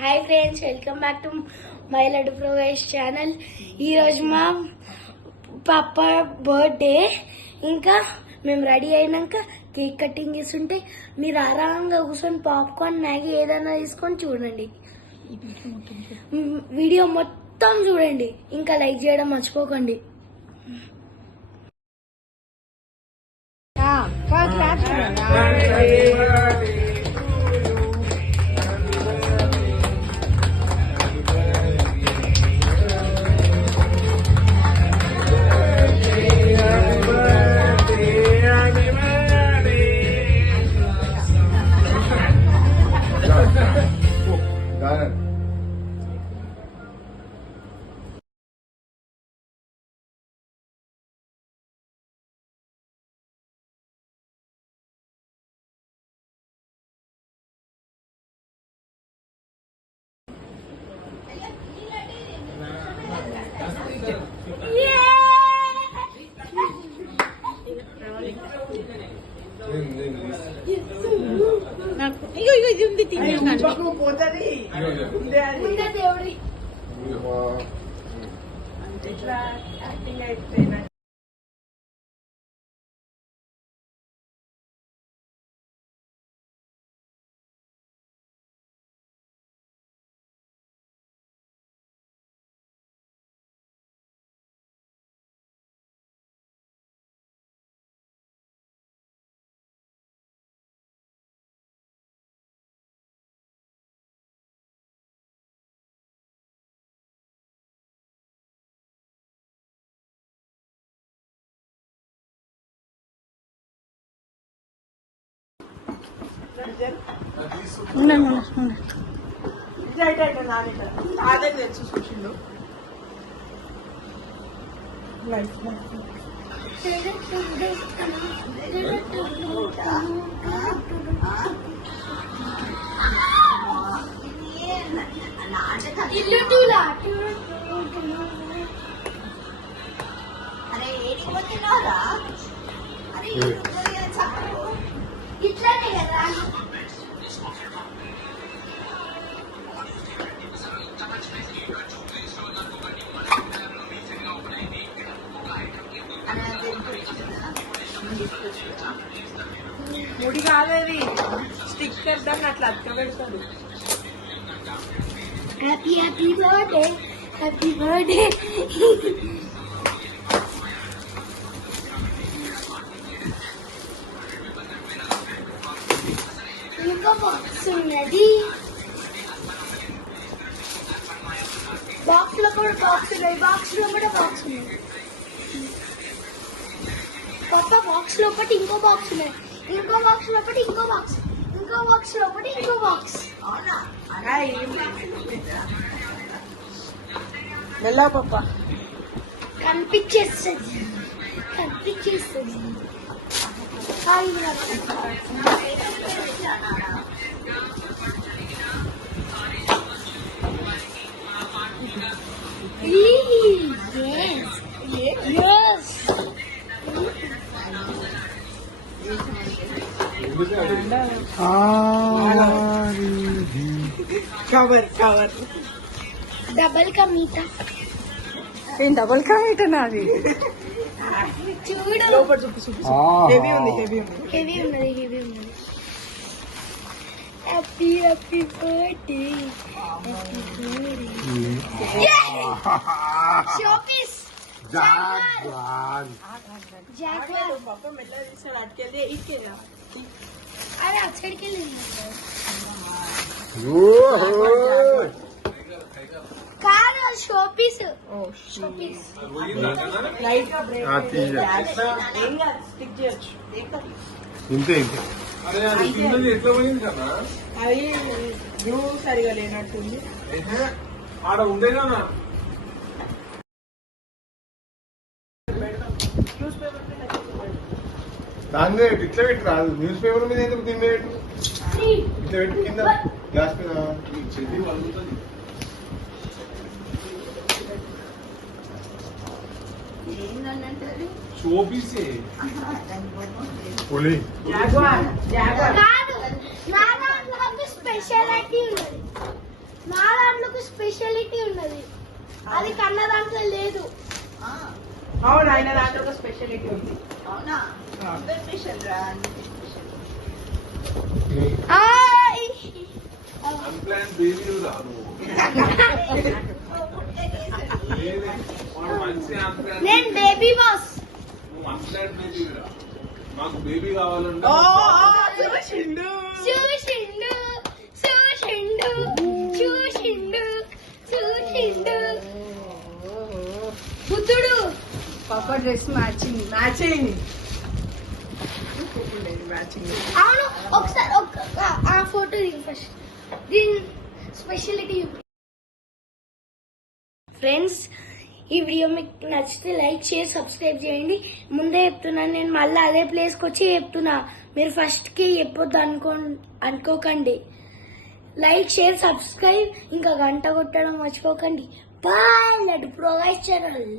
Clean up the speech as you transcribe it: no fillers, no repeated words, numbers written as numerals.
Hi friends, welcome back to my laddu progress channel. ఈరోజు మా పాప బర్త్డే. ఇంకా మేము రెడీ అయినాక కేక్ కటింగ్ చేస్తుంటే మీరు ఆరాంగా కూర్చొని పాప్కార్న్ మ్యాగీ ఏదైనా తీసుకొని చూడండి. వీడియో మొత్తం చూడండి, ఇంకా లైక్ చేయడం మర్చిపోకండి. అదే తెలుసు చూసిండు అరే ఏడిపోతున్నారా? అరే ఇట్లానే కదా. ముడి కాదేది స్టిక్కర్ దాన్ని అట్లా అతకబెడతాడు. Happy happy birthday, happy birthday. ఇంకా బాక్స్ ఉన్నది. బాక్స్ లో కూడా బాక్స్ ఉన్నాయి, బాక్స్ లో కూడా బాక్స్ ఉన్నాయి. కొత్త బాక్స్ లో ఒకటి ఇంకో బాక్స్ ఉన్నాయి, ఇంకో బాక్స్ లో ఒకటి ఇంకో బాక్స్, ఇంకో బాక్స్ లో ఒకటి ఇంకో బాక్స్. అవునా? వెళ్ళా పప్ప కనిపించేస్తుంది, కనిపించేస్తుంది. కవర్ కవర్ డబల్ కా మీటా, ఏం డబల్ కా మీటా నాది? చూడు లోపల చూపి చూపి హెవీ ఉంది, హెవీ ఉంది, హెవీ ఉన్నది, హెవీ ఉన్నది. Happy happy birthday, happy birthday. Showpiece jaguar. పప్ప మెల్ల తీసాడు, అటుకెళ్ళి ఇటుకెళ్ళా. అరే అక్కడికి వెళ్ళింది కాదు, షోపీస్. షోపీస్ లైట్ గా బ్రేక్ స్టిక్ చేయొచ్చు. ఇంతే ఇంతే. అది వ్యూ సరిగా లేనట్టుంది. ఆడ ఉండే కదా దాని మీద ఇట్లా పెట్టి రాదు. న్యూస్ పేపర్ మీద ఎందుకు దీని మీద పెట్టు, ఇట్లా పెట్టి కింద గ్లాస్ మీద చెల్లి వలుగుతుంది. చూపిస్తే పులి జాగ్వార్ జాగ్వార్ కాదు, నా దాంట్లో స్పెషాలిటీ ఉన్నది. నా దాంట్లో స్పెషాలిటీ ఉన్నది, అది కన్న దాంట్లో లేదు. ఆ, అవును, ఆయన దాంట్లో ఒక స్పెషాలిటీ ఉంది. అవునా? ఆ. నువ్వే స్పెషల్ రా, నువ్వే స్పెషల్. ఆయ్. అన్ప్లాన్ బేబీ రాదు నువ్వు పుట్టే కేసరి. మంచి అన్ప్లాన్ నేను బేబీ బాస్. నువ్వు అన్ప్లాన్ బేబీ రా. మాకు బేబీ కావాలంటే ఓ చూసిండు. చూసిండు చూసిండు చూసిండు చూసిండు బుద్ధుడు. పాప డ్రెస్ మ్యాచింగ్ మ్యాచింగ్ మ్యాచింగ్. అవును, ఒకసారి ఆ ఫోటో దిగు ఫస్ట్. దీని స్పెషాలిటీ ఫ్రెండ్స్, ఈ వీడియో మీకు నచ్చితే లైక్ షేర్ సబ్స్క్రైబ్ చేయండి. ముందే చెప్తున్నాను, నేను మళ్ళీ అదే ప్లేస్కి వచ్చి చెప్తున్నా, మీరు ఫస్ట్కి చెప్పొద్దు అనుకోకండి. లైక్ షేర్ సబ్స్క్రైబ్ ఇంకా గంట కొట్టడం మర్చిపోకండి. Bye, Laddu progress channel.